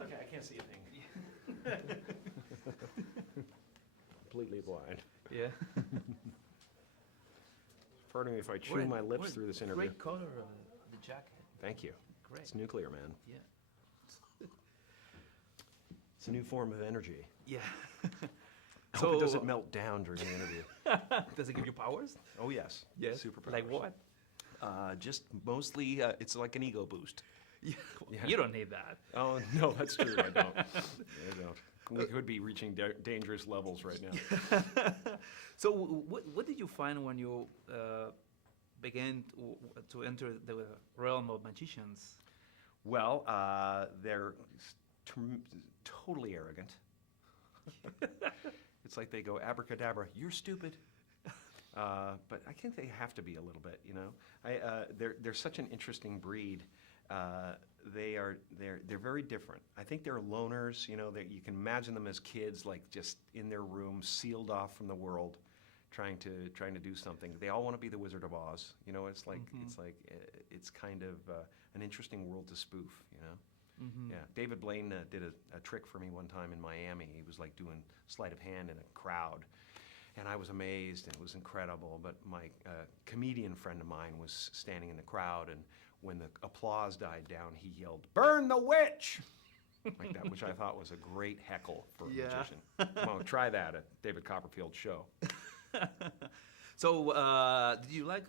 It's okay, I can't see a thing. Completely blind. Yeah. Pardon me if I chew my lips through this interview. Great color of the jacket. Thank you. Great. It's nuclear, man. Yeah. It's a new form of energy. Yeah. I hope it doesn't melt down during the interview. Does it give you powers? Oh, yes. Yes. Superpowers. Like what? Just mostly, it's like an ego boost. Yeah. Yeah. You don't need that. Oh, no, that's true. I don't. I don't. We could be reaching dangerous levels right now. So what did you find when you began to enter the realm of magicians? Well, they're totally arrogant. It's like they go, abracadabra, you're stupid. But I think they have to be a little bit, you know. They're such an interesting breed. They're very different. I think they're loners, you know. You can imagine them as kids, like just in their room, sealed off from the world, trying to do something. They all want to be the Wizard of Oz, you know. It's like it's kind of an interesting world to spoof, you know. Mm-hmm. Yeah, David Blaine did a trick for me one time in Miami. He was like doing sleight of hand in a crowd, and I was amazed, and it was incredible. But my comedian friend of mine was standing in the crowd, and when the applause died down, he yelled, "Burn the witch!" like that, which I thought was a great heckle for a magician. Well, try that at David Copperfield's show. So, did you like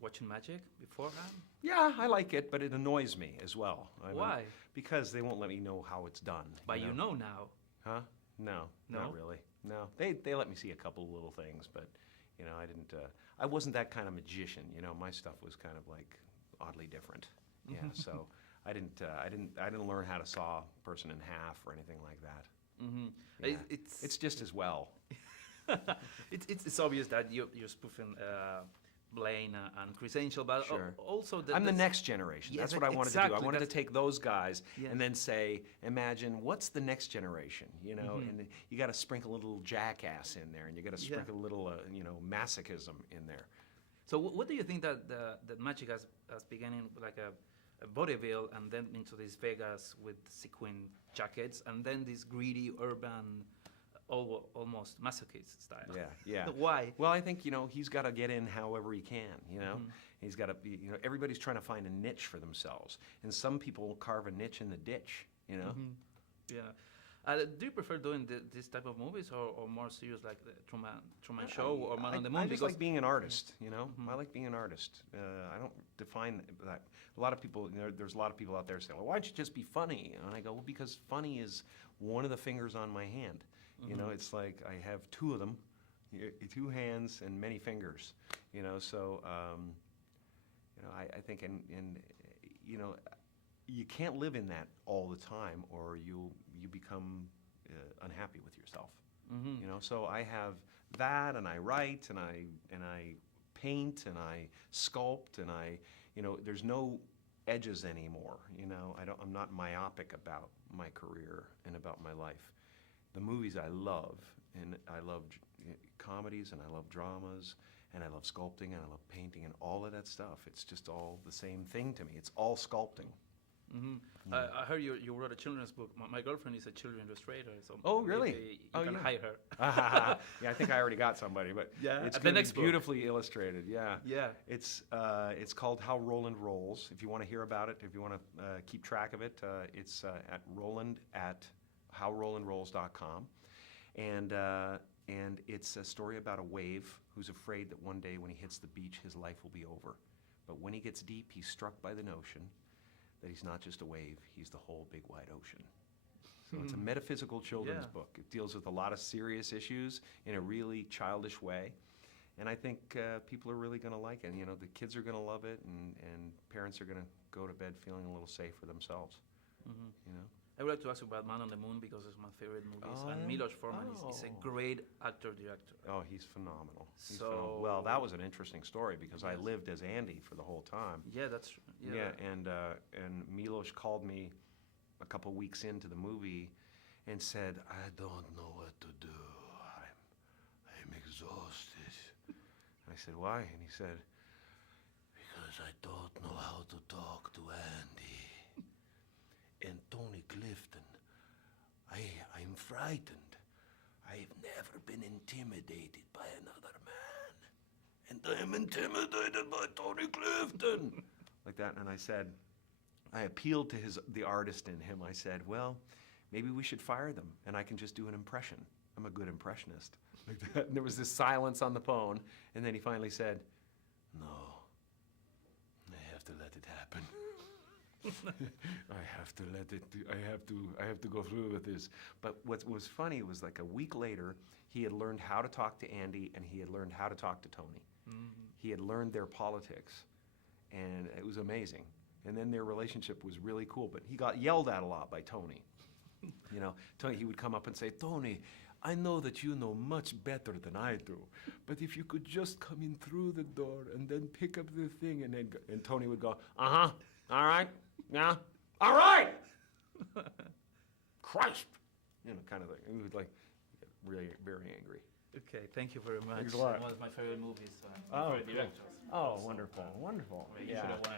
watching magic beforehand? Yeah, I like it, but it annoys me as well. Why? Because they won't let me know how it's done. But you know now. Huh? No, not really. No, they let me see a couple of little things, but you know, I didn't. I wasn't that kind of magician. You know, my stuff was kind of like oddly different. Yeah, so I didn't learn how to saw a person in half or anything like that. Mm-hmm. Yeah. It's just as well. It's obvious that you're spoofing Blaine and Chris Angel, but Sure. also I'm the next generation. Yeah, That's what I wanted to do. I wanted to take those guys and then say, imagine what's the next generation, you know? And you got to sprinkle a little jackass in there, and you got to sprinkle a little, you know, masochism in there. So what do you think that that magic has beginning like a vaudeville and then into this Vegas with sequin jackets and then this greedy urban, almost masochist style? Yeah. Why? Well, I think, you know, he's got to get in however he can, you know? He's got to be, you know, everybody's trying to find a niche for themselves. And some people carve a niche in the ditch, you know? Yeah. Do you prefer doing this type of movies or more serious like the Truman Show or Man on the Moon? I just like being an artist, you know? I like being an artist. I don't define that. A lot of people, you know, there's a lot of people out there saying, well, why don't you just be funny? And I go, well, because funny is one of the fingers on my hand. You know, it's like I have two of them, two hands and many fingers, you know, so, you know, I think, you know, you can't live in that all the time or you become unhappy with yourself, you know, so I have that and I write and I paint and I sculpt and you know, there's no edges anymore, you know, I'm not myopic about my career and about my life. The movies I love, and I love comedies, and I love dramas, and I love sculpting, and I love painting, and all of that stuff. It's just all the same thing to me. It's all sculpting. I heard you wrote a children's book. My girlfriend is a children's illustrator, so oh, really? You can hire her. Yeah, I think I already got somebody, but it's the next beautifully illustrated. Yeah, yeah. It's called How Roland Rolls. If you want to hear about it, if you want to keep track of it, it's at howrolandrolls.com, and it's a story about a wave who's afraid that one day when he hits the beach, his life will be over. But when he gets deep, he's struck by the notion that he's not just a wave, he's the whole big wide ocean. So it's a metaphysical children's book. It deals with a lot of serious issues in a really childish way. And I think people are really going to like it. You know, the kids are going to love it, and parents are going to go to bed feeling a little safe for themselves. You know? I would like to ask you about Man on the Moon because it's my favorite movies. And Milos Forman is a great actor-director. Oh, he's phenomenal. Well, that was an interesting story because I lived as Andy for the whole time. Yeah, that's true. Yeah, and Milos called me a couple weeks into the movie and said, I don't know what to do. I'm exhausted. I said, why? And he said, because I don't know how to talk to Andy. And Tony frightened. I've never been intimidated by another man. And I am intimidated by Tony Clifton. Like that, and I appealed to the artist in him. I said, well, maybe we should fire them, and I can just do an impression. I'm a good impressionist. Like that. And there was this silence on the phone, and then he finally said, no, I have to let it happen. I have to go through with this. But what was funny was like a week later, he had learned how to talk to Andy, and he had learned how to talk to Tony. He had learned their politics, and it was amazing. And then their relationship was really cool, but he got yelled at a lot by Tony. You know, Tony, he would come up and say, Tony, I know that you know much better than I do, but if you could just come in through the door and then pick up the thing, and Tony would go, all right, yeah, all right, Christ, you know, kind of thing. He would like get really very angry. Okay, thank you very much. Thanks a lot. One of my favorite movies. Oh, favorite cool. directors. Oh, wonderful, wonderful. You should have won.